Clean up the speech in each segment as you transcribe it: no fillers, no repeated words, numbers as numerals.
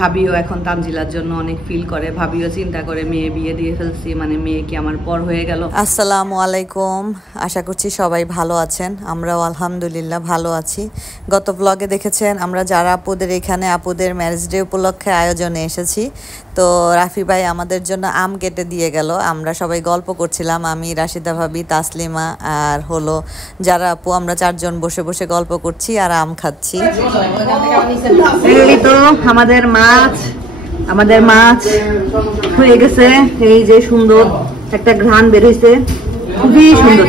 ভাবিও এখন তানজিলার জন্য অনেক ফিল করে, ভাবিও চিন্তা করে মেয়ে বিয়ে দিয়ে ফেলছি, মানে মেয়ে কি আমার পর হয়ে গেল। আসসালামু আলাইকুম, আশা করছি সবাই ভালো আছেন। আমরাও আলহামদুলিল্লাহ ভালো আছি। গত ব্লগে দেখেছেন আমরা যারা আপুদের এখানে আপুদের ম্যারেজ ডে উপলক্ষে আয়োজনে এসেছি, তো রাফি ভাই আমাদের জন্য আম কেটে দিয়ে গেল। আমরা সবাই গল্প করছিলাম, আমি, রাশিদা ভাবি, তাসলিমা আর হলো যারা আপু, আমরা চারজন বসে বসে গল্প করছি আর আম খাচ্ছি। এই তো আমাদের মাছ হয়ে গেছে। এই যে সুন্দর একটা ঘ্রাণ বেরিয়েছে, খুবই সুন্দর।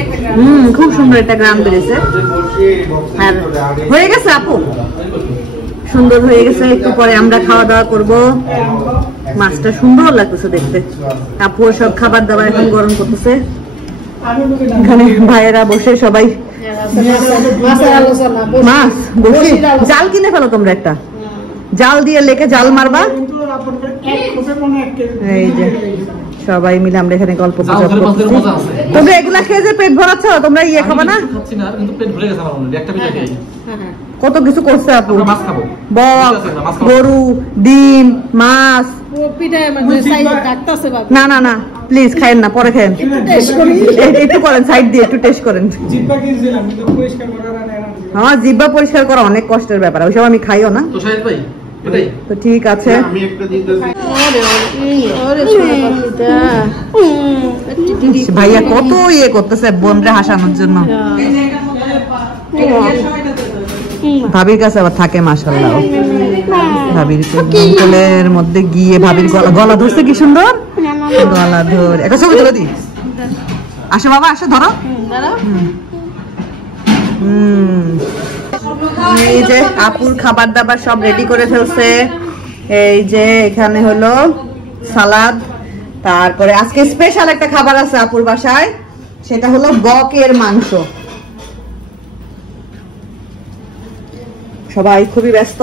খুব সুন্দর একটা ঘ্রাণ বেরিয়েছে আর হয়ে গেছে আপু, সুন্দর হয়ে গেছে। একটু পরে আমরা খাওয়া দাওয়া করবো। মাছটা সুন্দর লাগতেছে দেখতে। আপু সব খাবার দাবার এখন গরম করতেছে, এখানে ভাইয়েরা বসে সবাই মাছ বসে জাল কিনে ফেলো তোমরা, একটা জাল দিয়ে লেকে জাল মারবা। এই যে সবাই মিলে আমরা এখানে গল্প গুজব করতেছি। তোমরা এগুলা খেয়ে যে পেট ভরাচ্ছ, তোমরা ইয়ে খাবা না? কত কিছু করছে আপু, বক, গরু, ডিম, মাছ। না না না প্লিজ খাইেন না, পরে খাইেন, একটু করেন সাইড দিয়ে, একটু টেস্ট করেন। আমার জিহ্বা পরিষ্কার করা অনেক কষ্টের ব্যাপার, ওইসব আমি খাইও না। তো ঠিক আছে, ভাইয়া কত ইয়ে করতেছে বোনরে হাসানোর জন্য। ভাবির কাছে আবার থাকে মাশাআল্লাহ। ভাবির কোলের মধ্যে গিয়ে ভাবির গলা ধরছে, কি সুন্দর গলা ধরে। একটা ছবি তুলে দি, আসো বাবা আসো, ধরো। এই যে আপুর খাবার দাবার সব রেডি করে ফেলছে। এই যে এখানে হলো সালাদ, তারপরে আজকে স্পেশাল একটা খাবার আছে আপুর বাসায়, সেটা হলো বকের মাংস। সবাই খুবই ব্যস্ত।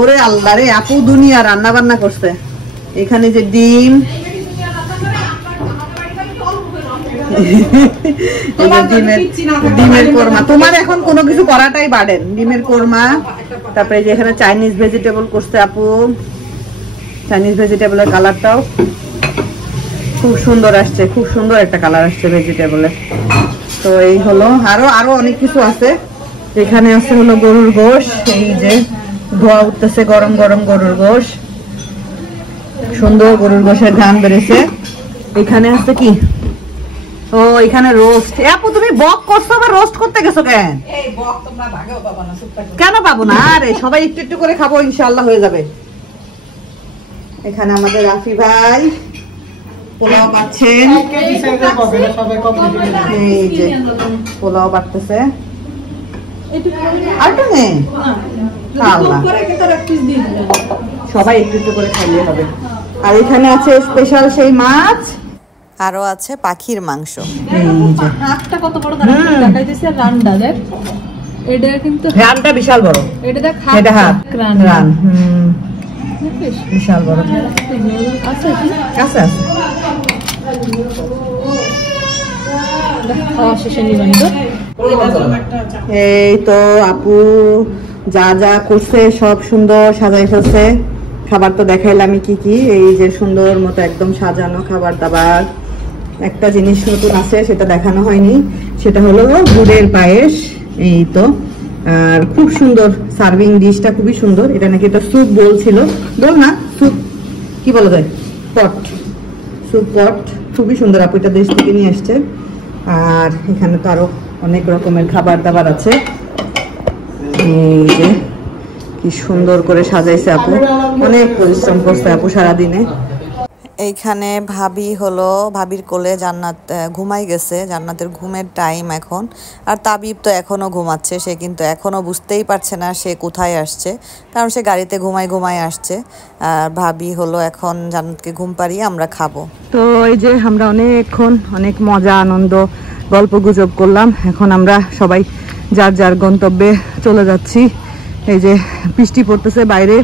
ওরে আল্লাহ রে, আপু দুনিয়া রান্না বান্না করছে। এখানে যে ডিম, ডিমের কোরমা। তোমার এখন কোনো কিছু করাটাই বাড়েন, ডিমের কোরমা। তারপরে যে এখানে চাইনিজ ভেজিটেবল করছে আপু, চাইনিজ ভেজিটেবলের কালারটাও খুব সুন্দর আসছে, খুব সুন্দর একটা কালার আসছে ভেজিটেবলের। তো এই হলো, আরো অনেক কিছু আছে। এখানে আছে হলো গরুর গোশ, এই যে ধোয়া উঠতেছে গরম গরম গরুর গোশ, সুন্দর গরুর গোশের ঘ্রাণ বেড়েছে। এখানে আছে কি, ও এখানে রোস্ট। আপু তুমি বক করছো, আবার রোস্ট করতে গেছো কেন? কেন পাবো না? আরে সবাই একটু একটু করে খাবো, ইনশাআল্লাহ হয়ে যাবে। এখানে আমাদের রাফি ভাই পোলাও পাচ্ছেন, এই যে পোলাও পাচ্তেছে। আর তো নেই, সবাই একটু একটু করে খাইলে হবে। আর এখানে আছে স্পেশাল সেই মাছ, আরো আছে পাখির মাংস। হাতটা কত বড় দেখাইতেছে, রান্ডা দেখ, এটা কিন্তু রানটা বিশাল বড়, এটা দেখ এটা হাত রান, বিশাল বড় আছে কি আছে আছে। এই তো আপু যা যা করছে সব সুন্দর সাজাই ফেলছে। খাবার তো দেখাইলাম কি কি, এই যে সুন্দর মতো একদম সাজানো খাবার দাবার। একটা জিনিস নতুন আছে, সেটা দেখানো হয়নি, সেটা হলো গুড়ের পায়েস। এই তো, আর খুব সুন্দর সার্ভিং ডিশটা, খুবই সুন্দর। এটা নাকি একটা স্যুপ বোল ছিল, বল না স্যুপ কি বলা যায়, পট, স্যুপ পট, খুবই সুন্দর। আপু এটা দেশ থেকে নিয়ে আসছে। আর এখানে তো আরো অনেক রকমের খাবার দাবার আছে। এই যে কি সুন্দর করে সাজাইছে আপু, অনেক পরিশ্রম করছে আপু সারাদিনে। এইখানে ভাবি হলো, ভাবির কোলে জান্নাত ঘুমাই গেছে, জান্নাতের ঘুমের টাইম এখন। আর তাবিব তো এখনও ঘুমাচ্ছে, সে কিন্তু এখনও বুঝতেই পারছে না সে কোথায় আসছে, কারণ সে গাড়িতে ঘুমাই আসছে। আর ভাবি হলো এখন জান্নাতকে ঘুম পাড়িয়ে আমরা খাবো। তো এই যে আমরা অনেকক্ষণ অনেক মজা আনন্দ গল্প গুজব করলাম, এখন আমরা সবাই যার যার গন্তব্যে চলে যাচ্ছি। এই যে বৃষ্টি পড়তেছে বাইরে,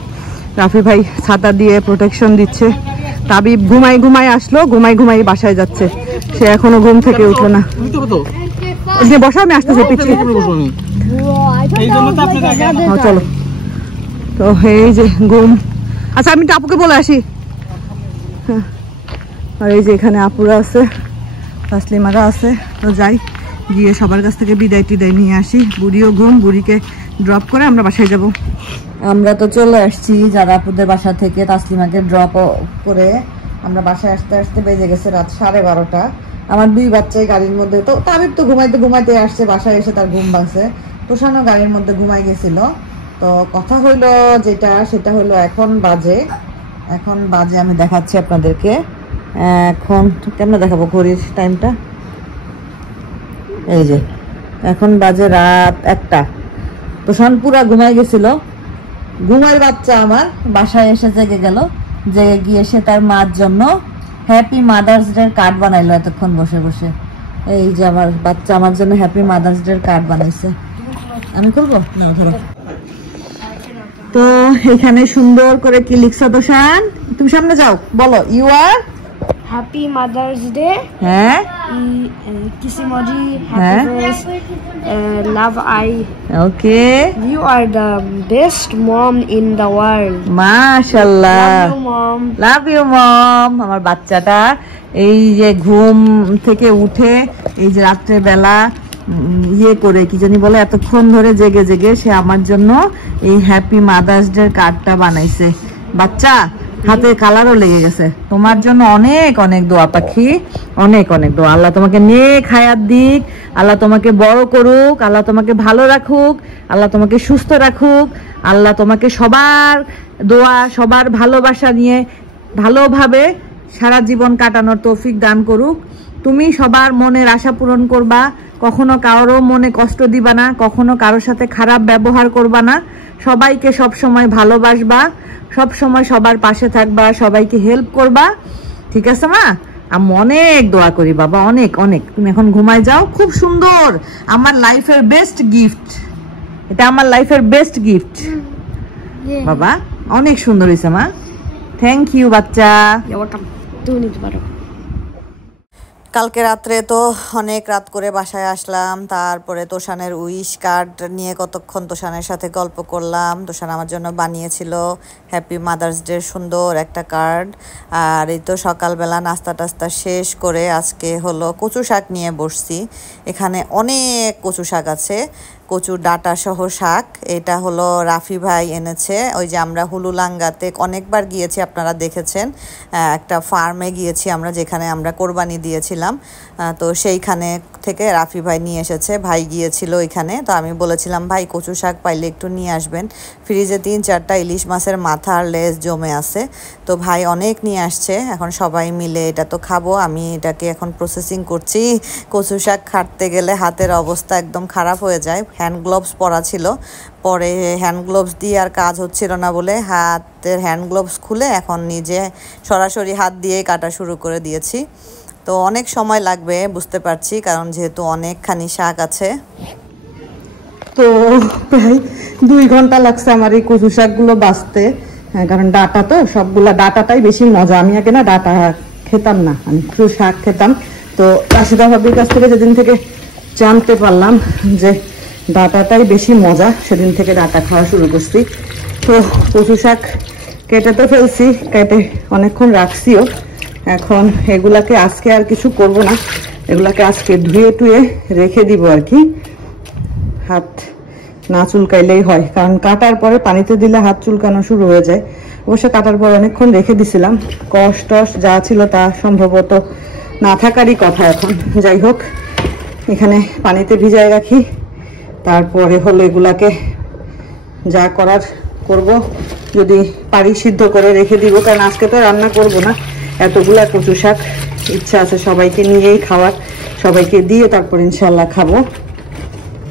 রাফি ভাই ছাতা দিয়ে প্রোটেকশন দিচ্ছে। তাবিব ঘুমাই আসলো, ঘুমাই বাসায় যাচ্ছে, সে এখনো ঘুম থেকে উঠলো না। বসা, আমি আসতেছি পিছিয়ে। চলো, তো তো এই যে ঘুম। আচ্ছা আমি একটু আপুকে বলে আসি। হ্যাঁ, আর এই যে এখানে আপুরা আছে, তাসলিমারা আছে। তো যাই, গিয়ে সবার কাছ থেকে বিদায় টিদায় নিয়ে আসি। বুড়িও ঘুম, বুড়িকে ড্রপ করে আমরা বাসায় যাব। আমরা তো চলে আসছি যারা আপুদের বাসা থেকে। তাসলিমাকে ড্রপ করে আমরা বাসায় আসতে আসতে বেজে গেছে রাত 12:30। আমার 2 বাচ্চাই গাড়ির মধ্যে। তো তাবিব তো ঘুমাইতে আসছে, বাসায় এসে তার ঘুম ভাঙছে। তোষানও গাড়ির মধ্যে ঘুমাই গেছিল। তো কথা হইলো যেটা, সেটা হলো এখন বাজে আমি দেখাচ্ছি আপনাদেরকে। এখন কেমন দেখাবো ঘড়ির টাইমটা, এই যে এখন বাজে রাত 1টা। তোষান পুরা ঘুমাই গেছিল। ঘুমার বাচ্চা আমার বাসায় এসে জেগে গেল। জেগে গিয়ে সে তার মার জন্য হ্যাপি মাদার্স ডে কার্ড বানাইলো এতক্ষণ বসে বসে। এই যে আমার বাচ্চা আমার জন্য হ্যাপি মাদার্স ডে কার্ড বানাইছে। আমি খুলবো না, ধরো। তো এখানে সুন্দর করে কি লিখছো তোষান? তুমি সামনে যাও, বলো you are happy Mother's Day. হ্যাঁ, কিসি মজি happiness love I. Okay, you are the best mom in the world. মাশাআল্লাহ, love you mom. Love you mom. আমার বাচ্চাটা এই যে ঘুম থেকে উঠে এই যে রাত্রে বেলা ইয়ে করে কি জানি বলে, এতক্ষণ ধরে জেগে জেগে সে আমার জন্য এই হ্যাপি মাদার্স ডে কার্ডটা বানাইছে। বাচ্চা হাতে কালারও লেগে গেছে। তোমার জন্য অনেক অনেক দোয়া পাখি, অনেক অনেক দোয়া। আল্লাহ তোমাকে নেক হায়াত দিক, আল্লাহ তোমাকে বড় করুক, আল্লাহ তোমাকে ভালো রাখুক, আল্লাহ তোমাকে সুস্থ রাখুক, আল্লাহ তোমাকে সবার দোয়া সবার ভালোবাসা নিয়ে ভালোভাবে সারা জীবন কাটানোর তৌফিক দান করুক। তুমি সবার মনের আশা পূরণ করবা, কখনো কারো মনে কষ্ট দিবা না, কখনো কারোর সাথে খারাপ ব্যবহার করবা না, সবাইকে সব সময় ভালোবাসবা, সব সময় সবার পাশে থাকবা, সবাইকে হেল্প করবা। ঠিক আছে মা? আমি অনেক দোয়া করি বাবা, অনেক অনেক। তুমি এখন ঘুমায় যাও। খুব সুন্দর, আমার লাইফের বেস্ট গিফট এটা, আমার লাইফের বেস্ট গিফট বাবা। অনেক সুন্দর হয়েছে মা, থ্যাংক ইউ বাচ্চা। তুমি নিতে পারো। কালকে রাত্রে তো অনেক রাত করে বাসায় আসলাম। তারপরে তোষানের উইশ কার্ড নিয়ে কতক্ষণ তোষানের সাথে গল্প করলাম। তোষান আমার জন্য বানিয়েছিল হ্যাপি মাদার্স ডে সুন্দর একটা কার্ড। আর এই তো সকালবেলা নাস্তা টাস্তা শেষ করে আজকে হলো কচু শাক নিয়ে বসছি। এখানে অনেক কচু শাক আছে, কচুর ডাটা সহ শাক। এটা হলো রাফি ভাই এনেছে। ওই যে আমরা হুলুলাঙ্গাতে অনেকবার গিয়েছি, আপনারা দেখেছেন। একটা ফার্মে গিয়েছি আমরা, যেখানে আমরা কোরবানি দিয়েছিলাম। তো সেইখানে থেকে রাফি ভাই নিয়ে এসেছে। ভাই গিয়েছিল ওইখানে। তো আমি বলেছিলাম ভাই কচু শাক পাইলে একটু নিয়ে আসবেন। ফ্রিজে 3-4টা ইলিশ মাছের মাথা আর লেজ জমে আছে। তো ভাই অনেক নিয়ে আসছে। এখন সবাই মিলে এটা তো খাবো। আমি এটাকে এখন প্রসেসিং করছি। কচু শাক কাটতে গেলে হাতের অবস্থা একদম খারাপ হয়ে যায়। হ্যান্ড গ্লোভস পরা ছিল, পরে হ্যান্ড গ্লোভস দিয়ে আর কাজ হচ্ছিল না বলে হাতের হ্যান্ড গ্লোভস খুলে এখন নিজে সরাসরি হাত দিয়ে কাটা শুরু করে দিয়েছি। তো অনেক সময় লাগবে বুঝতে পারছি, কারণ যেহেতু অনেকখানি শাক আছে। তো প্রায় 2 ঘন্টা লাগছে আমার এই কচু শাকগুলো বাছতে। কারণ ডাটা তো সবগুলা, ডাটাটাই বেশি মজা। আমি আগে না ডাটা খেতাম না, আমি কচু শাক খেতাম। তো রাশিদা ভাবির কাছ থেকে যেদিন থেকে জানতে পারলাম যে ডাটাটাই বেশি মজা, সেদিন থেকে ডাটা খাওয়া শুরু করছি। তো কচু শাক কেটে তো ফেলছি, কেটে অনেকক্ষণ রাখছিও। এখন এগুলাকে আজকে আর কিছু করব না, এগুলাকে আজকে ধুয়ে টুয়ে রেখে দিব আর কি। হাত না চুলকাইলেই হয়, কারণ কাটার পরে পানিতে দিলে হাত চুলকানো শুরু হয়ে যায়। অবশ্য কাটার পর অনেকক্ষণ রেখে দিছিলাম, কষ টস যা ছিল তা সম্ভবত না থাকারই কথা। এখন যাই হোক, এখানে পানিতে ভিজায় রাখি, তারপরে হলো এগুলাকে যা করার করব। যদি পারি সিদ্ধ করে রেখে দিব, কারণ আজকে তো রান্না করব না। এতগুলা কচু শাক ইচ্ছা আছে সবাইকে নিয়েই খাওয়ার, সবাইকে দিয়ে তারপর ইনশাল্লাহ খাবো।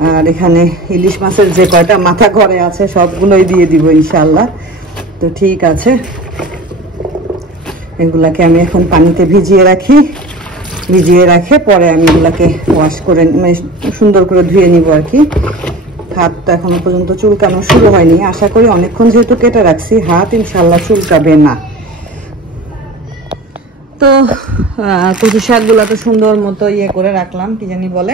আর এখানে ইলিশ মাছের যে কয়টা মাথা ঘরে আছে সবগুলোই দিয়ে দিব ইনশাল্লাহ। তো ঠিক আছে, এগুলাকে আমি এখন পানিতে ভিজিয়ে রাখি। ভিজিয়ে রাখে পরে আমি এগুলাকে ওয়াশ করে সুন্দর করে ধুয়ে নিব আর কি। হাতটা এখনো পর্যন্ত চুলকানো শুরু হয়নি। আশা করি অনেকক্ষণ যেহেতু কেটে রাখছি, হাত ইনশাল্লাহ চুলকাবে না। তো কচু শাকগুলো তো সুন্দর মতো ইয়ে করে রাখলাম, কি জানি বলে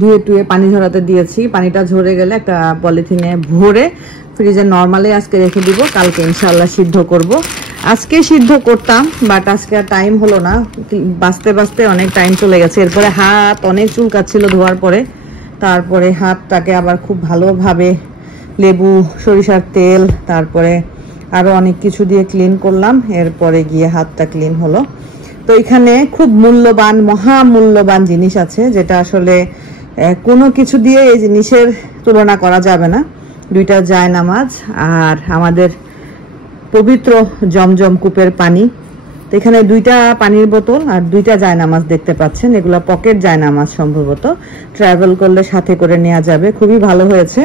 ধুয়ে টুয়ে পানি ঝরাতে দিয়েছি। পানিটা ঝরে গেলে একটা পলিথিনে ভরে ফ্রিজে নর্মালি আজকে রেখে দিব, কালকে ইনশাল্লাহ সিদ্ধ করব। আজকে সিদ্ধ করতাম, বাট আজকে আর টাইম হলো না, বাঁচতে বাঁচতে অনেক টাইম চলে গেছে। এরপরে হাত অনেক চুলকাচ্ছিল ধোয়ার পরে, তারপরে হাতটাকে আবার খুব ভালোভাবে লেবু, সরিষার তেল, তারপরে আরও অনেক কিছু দিয়ে ক্লিন করলাম, এরপরে গিয়ে হাতটা ক্লিন হলো। তো এখানে খুব মূল্যবান, মহামূল্যবান জিনিস আছে, যেটা আসলে কোনো কিছু দিয়ে এই জিনিসের তুলনা করা যাবে না। 2টা জায়নামাজ আর আমাদের পবিত্র জমজম কূপের পানি। তো এখানে 2টা পানির বোতল আর 2টা জায়নামাজ দেখতে পাচ্ছেন। এগুলো পকেট জায়নামাজ, সম্ভবত ট্রাভেল করলে সাথে করে নেওয়া যাবে। খুবই ভালো হয়েছে।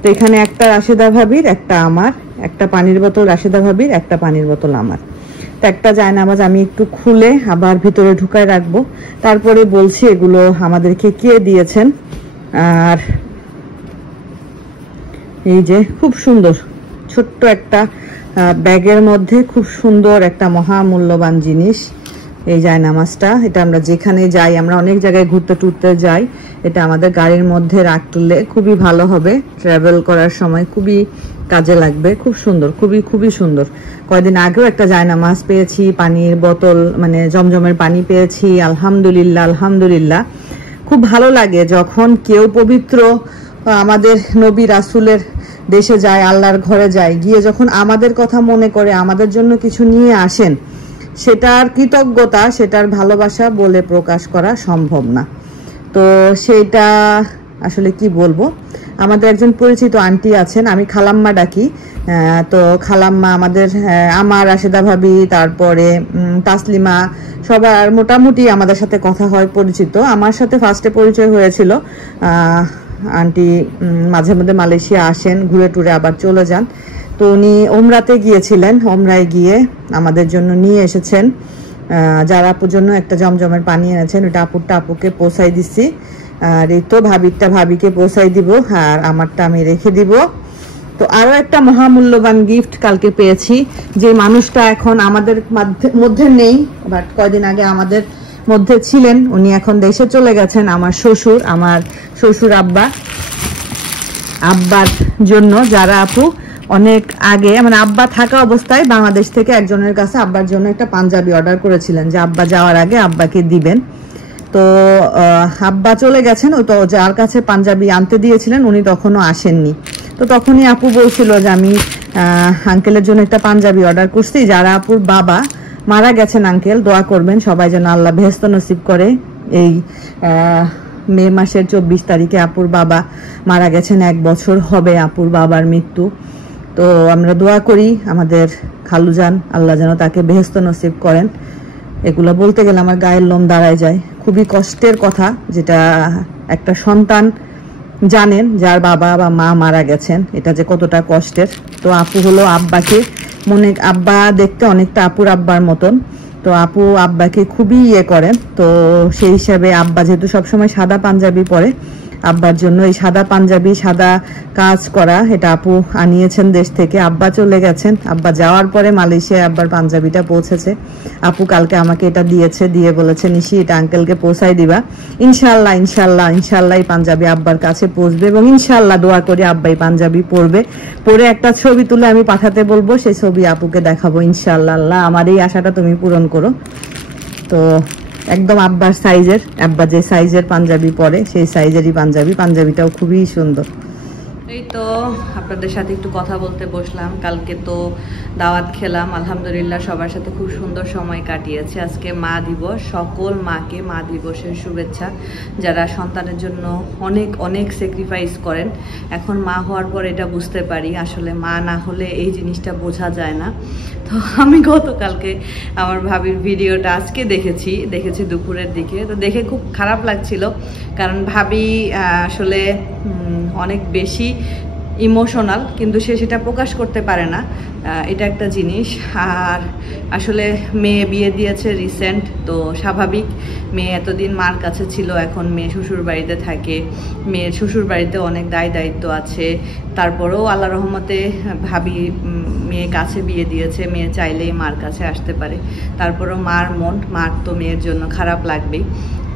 তো এখানে একটা রাশেদা ভাবির, একটা আমার, একটা পানির বোতল রাশেদা ভাবির, একটা পানির বোতল আমার। তো একটা জায়নামাজ আমি একটু খুলে আবার ভিতরে ঢুকায় রাখবো। তারপরে বলছি এগুলো আমাদেরকে কে দিয়েছেন। আর এই যে খুব সুন্দর ছোট্ট একটা ব্যাগের মধ্যে খুব সুন্দর একটা মহামূল্যবান জিনিস, এই জায়নামাজটা। এটা আমরা যেখানে যাই, আমরা অনেক জায়গায় ঘুরতে টুরতে যাই, এটা আমাদের গাড়ির মধ্যে রাখলে খুবই ভালো হবে, ট্রাভেল করার সময় খুবই কাজে লাগবে। খুব সুন্দর, খুবই সুন্দর। কয়েকদিন আগেও একটা জায়নামাজ পেয়েছি, পানির বোতল, মানে জমজমের পানি পেয়েছি। আলহামদুলিল্লাহ খুব ভালো লাগে যখন কেউ পবিত্র আমাদের নবী রাসূলের দেশে যায়, আল্লাহর ঘরে যায়, গিয়ে যখন আমাদের কথা মনে করে আমাদের জন্য কিছু নিয়ে আসেন, সেটার কৃতজ্ঞতা, সেটার ভালোবাসা বলে প্রকাশ করা সম্ভব না। তো সেইটা আসলে কি বলবো। আমাদের একজন পরিচিত আন্টি আছেন, আমি খালাম্মা ডাকি। তো খালাম্মা আমাদের, আমার রাশেদা ভাবি, তারপরে তাসলিমা, সবার মোটামুটি আমাদের সাথে কথা হয়, পরিচিত। আমার সাথে ফার্স্টে পরিচয় হয়েছিল। আন্টি মাঝে মধ্যে মালয়েশিয়া আসেন, ঘুরে টুরে আবার চলে যান। তো উনি ওমরাতে গিয়েছিলেন, ওমরায় গিয়ে আমাদের জন্য নিয়ে এসেছেন। যারা আপুর জন্য একটা জমজমের পানি এনেছেন, ওটা আপুকে পৌঁছাই দিচ্ছি। আর এই তো ভাবিরটা ভাবিকে পৌঁছাই দিব, আর আমারটা আমি রেখে দিব। তো আরো একটা মহামূল্যবান গিফট কালকে পেয়েছি, যে মানুষটা এখন আমাদের মধ্যে নেই, বাট কয়দিন আগে আমাদের মধ্যে ছিলেন। উনি এখন দেশে চলে গেছেন। আমার শ্বশুর আব্বার জন্য, যারা আপু অনেক আগে, মানে আব্বা থাকা অবস্থায় বাংলাদেশ থেকে একজনের কাছে আব্বার জন্য একটা পাঞ্জাবি অর্ডার করেছিলেন, যে আব্বা যাওয়ার আগে আব্বাকে দিবেন। তো আব্বা চলে গেছেন, তো যার কাছে পাঞ্জাবি আনতে দিয়েছিলেন উনি তখনও আসেননি। তো তখনই আপু বলছিল যে আমি আঙ্কেলের জন্য একটা পাঞ্জাবি অর্ডার করছি। যারা আপুর বাবা মারা গেছেন, আঙ্কেল দোয়া করবেন সবাই যেন আল্লাহ বেহেশত নসিব করে। এই মে মাসের 24 তারিখে আপুর বাবা মারা গেছেন, 1 বছর হবে আপুর বাবার মৃত্যু। তো আমরা দোয়া করি আমাদের খালুজান, আল্লাহ যেন তাকে বেহেশত নসিব করেন। এগুলো বলতে গেলে আমার গায়ের লোম দাঁড়ায় যায়। খুবই কষ্টের কথা, যেটা একটা সন্তান জানেন যার বাবা বা মা মারা গেছেন, এটা যে কতটা কষ্টের। তো আপু হলো আব্বাকে আব্বা দেখতে অনেকটা আপুর আব্বার মতন। তো আপু আব্বাকে খুবই করেন। তো সেই হিসাবে আব্বা যেহেতু সবসময় সাদা পাঞ্জাবি পরে, আব্বার জন্য এই সাদা পাঞ্জাবি, সাদা কাজ করা, এটা আপু আনিয়েছেন দেশ থেকে। আব্বা চলে গেছেন, আব্বা যাওয়ার পরে মালয়েশিয়ায় আব্বার পাঞ্জাবিটা পৌঁছেছে। আপু কালকে আমাকে এটা দিয়েছে, দিয়ে বলেছে নিশি এটা আঙ্কেলকে পৌঁছাই দিবা। ইনশাল্লাহ এই পাঞ্জাবি আব্বার কাছে পৌঁছবে, এবং ইনশাল্লাহ দোয়া করি আব্বাই পাঞ্জাবি পরে একটা ছবি তুলে আমি পাঠাতে বলবো, সেই ছবি আপুকে দেখাবো ইনশাল্লাহ। আল্লাহ আমার এই আশাটা তুমি পূরণ করো। তো একদম আব্বার সাইজের, আব্বা যে সাইজের পাঞ্জাবি পরে সেই সাইজেরই পাঞ্জাবিটাও খুবই সুন্দর। এই তো আপনাদের সাথে একটু কথা বলতে বসলাম। কালকে তো দাওয়াত খেলাম, আলহামদুলিল্লাহ সবার সাথে খুব সুন্দর সময় কাটিয়েছে। আজকে মা দিবস, সকল মাকে মা দিবসের শুভেচ্ছা, যারা সন্তানের জন্য অনেক স্যাক্রিফাইস করেন। এখন মা হওয়ার পর এটা বুঝতে পারি, আসলে মা না হলে এই জিনিসটা বোঝা যায় না। তো আমি গতকালকে আমার ভাবির ভিডিওটা আজকে দেখেছি দুপুরের দিকে। তো দেখে খুব খারাপ লাগছিল, কারণ ভাবি আসলে অনেক বেশি ইমোশনাল, কিন্তু সে সেটা প্রকাশ করতে পারে না, এটা একটা জিনিস। আর আসলে মেয়ে বিয়ে দিয়েছে রিসেন্ট, তো স্বাভাবিক, মেয়ে এতদিন মার কাছে ছিল, এখন মেয়ে শ্বশুর বাড়িতে থাকে, মেয়ের শ্বশুর বাড়িতে অনেক দায়িত্ব আছে। তারপরেও আল্লাহ রহমতে ভাবি মেয়ে কাছে বিয়ে দিয়েছে, মেয়ে চাইলেই মার কাছে আসতে পারে। তারপরেও মার তো মেয়ের জন্য খারাপ লাগবেই।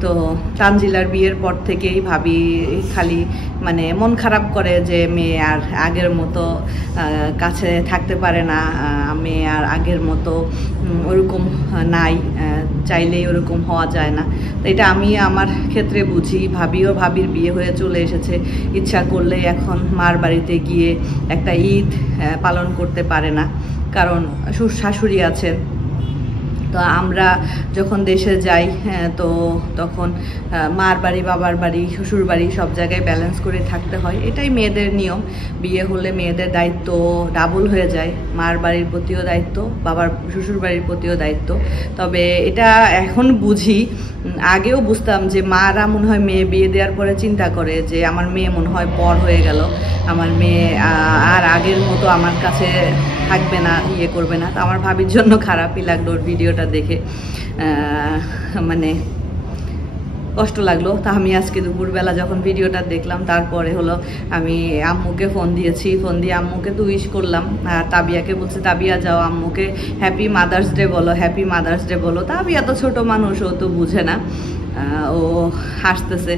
তো তানজিলার বিয়ের পর থেকেই ভাবি খালি মানে মন খারাপ করে যে মেয়ে আর আগের মতো কাছে থাকতে পারে না, মেয়ে আর আগের মতো ওরকম নাই, চাইলেই ওরকম হওয়া যায় না। তো এটা আমি আমার ক্ষেত্রে বুঝি। ভাবির বিয়ে হয়ে চলে এসেছে, ইচ্ছা করলেই এখন মার বাড়িতে গিয়ে একটা ঈদ পালন করতে পারে না, কারণ শাশুড়ি আছেন। তো আমরা যখন দেশে যাই তো তখন মার বাড়ি, বাবার বাড়ি, শ্বশুর বাড়ি সব জায়গায় ব্যালেন্স করে থাকতে হয়। এটাই মেয়েদের নিয়ম। বিয়ে হলে মেয়েদের দায়িত্ব ডাবল হয়ে যায়, মার বাড়ির প্রতিও দায়িত্ব, বাবার শ্বশুর বাড়ির প্রতিও দায়িত্ব। তবে এটা এখন বুঝি, আগেও বুঝতাম যে মারা মনে হয় মেয়ে বিয়ে দেওয়ার পরে চিন্তা করে যে আমার মেয়ে মনে হয় পর হয়ে গেল, আমার মেয়ে আর আগের মতো আমার কাছে থাকবে না, ইয়ে করবে না। তো আমার ভাবির জন্য খারাপই লাগলো ওর ভিডিওটা দেখে, মানে কষ্ট লাগলো। তা আমি আজকে দুপুরবেলা যখন ভিডিওটা দেখলাম তারপরে হলো আমি আম্মুকে ফোন দিয়েছি, ফোন দিয়ে আম্মুকে তো উইশ করলাম, আর তাবিয়াকে বলছি তাবিয়া যাও আম্মুকে হ্যাপি মাদার্স ডে বলো, হ্যাপি মাদার্স ডে বলো। তাবিয়া তো ছোট মানুষ, ও তো বুঝে না, ও হাসতেছে,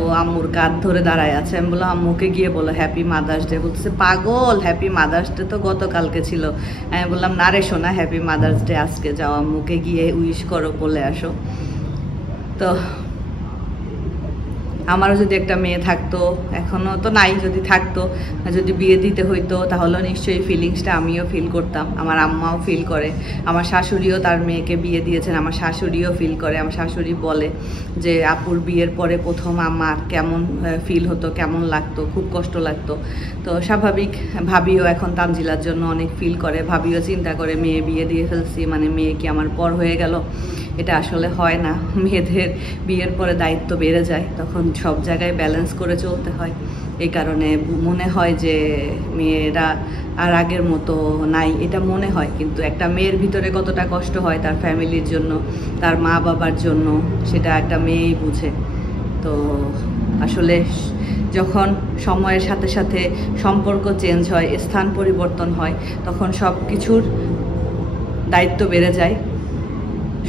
ও আম্মুর কাঁধ ধরে দাঁড়ায় আছে। আমি বললাম আম্মুকে গিয়ে বলো হ্যাপি মাদার্স ডে। বলতেছে পাগল, হ্যাপি মাদার্স ডে তো গতকালকে ছিল। আমি বললাম না রে সোনা, হ্যাপি মাদার্স ডে আজকে, যাও আম্মুকে গিয়ে উইশ করো, বলে আসো। তো আমারও যদি একটা মেয়ে থাকতো, এখনও তো নাই, যদি থাকতো, যদি বিয়ে দিতে হইতো তাহলে নিশ্চয়ই ফিলিংসটা আমিও ফিল করতাম, আমার আম্মাও ফিল করে, আমার শাশুড়িও তার মেয়েকে বিয়ে দিয়েছেন, আমার শাশুড়িও ফিল করে। আমার শাশুড়ি বলে যে আপুর বিয়ের পরে প্রথম আমার কেমন ফিল হতো, কেমন লাগতো, খুব কষ্ট লাগতো। তো স্বাভাবিক ভাবিও এখন তানজিলার জন্য অনেক ফিল করে, ভাবিও চিন্তা করে মেয়ে বিয়ে দিয়ে ফেলছি মানে মেয়ে কি আমার পর হয়ে গেল। এটা আসলে হয় না, মেয়েদের বিয়ের পরে দায়িত্ব বেড়ে যায়, তখন সব জায়গায় ব্যালেন্স করে চলতে হয়। এই কারণে মনে হয় যে মেয়েরা আর আগের মতো নাই, এটা মনে হয়। কিন্তু একটা মেয়ের ভিতরে কতটা কষ্ট হয় তার ফ্যামিলির জন্য, তার মা বাবার জন্য, সেটা একটা মেয়েই বুঝে। তো আসলে যখন সময়ের সাথে সাথে সম্পর্ক চেঞ্জ হয়, স্থান পরিবর্তন হয়, তখন সব কিছুর দায়িত্ব বেড়ে যায়,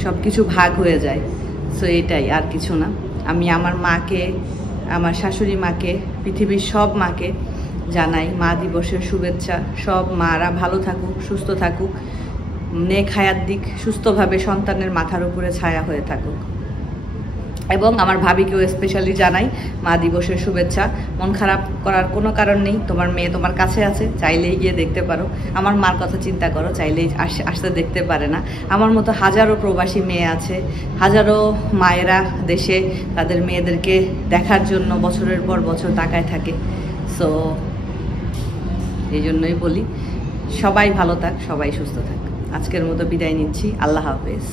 সব কিছু ভাগ হয়ে যায়। সো এটাই, আর কিছু না। আমি আমার মাকে, আমার শাশুড়ি মাকে, পৃথিবীর সব মাকে জানাই মা দিবসের শুভেচ্ছা। সব মারা ভালো থাকুক, সুস্থ থাকুক, নেক হায়াত দিক, সুস্থভাবে সন্তানের মাথার উপরে ছায়া হয়ে থাকুক। এবং আমার ভাবিকেও স্পেশালি জানাই মা দিবসের শুভেচ্ছা। মন খারাপ করার কোনো কারণ নেই, তোমার মেয়ে তোমার কাছে আছে, চাইলেই গিয়ে দেখতে পারো। আমার মার কথা চিন্তা করো, চাইলেই আসতে দেখতে পারে না। আমার মতো হাজারো প্রবাসী মেয়ে আছে, হাজারো মায়েরা দেশে তাদের মেয়েদেরকে দেখার জন্য বছরের পর বছর তাকায় থাকে। সো এই জন্যই বলি সবাই ভালো থাক, সবাই সুস্থ থাক। আজকের মতো বিদায় নিচ্ছি, আল্লাহ হাফেজ।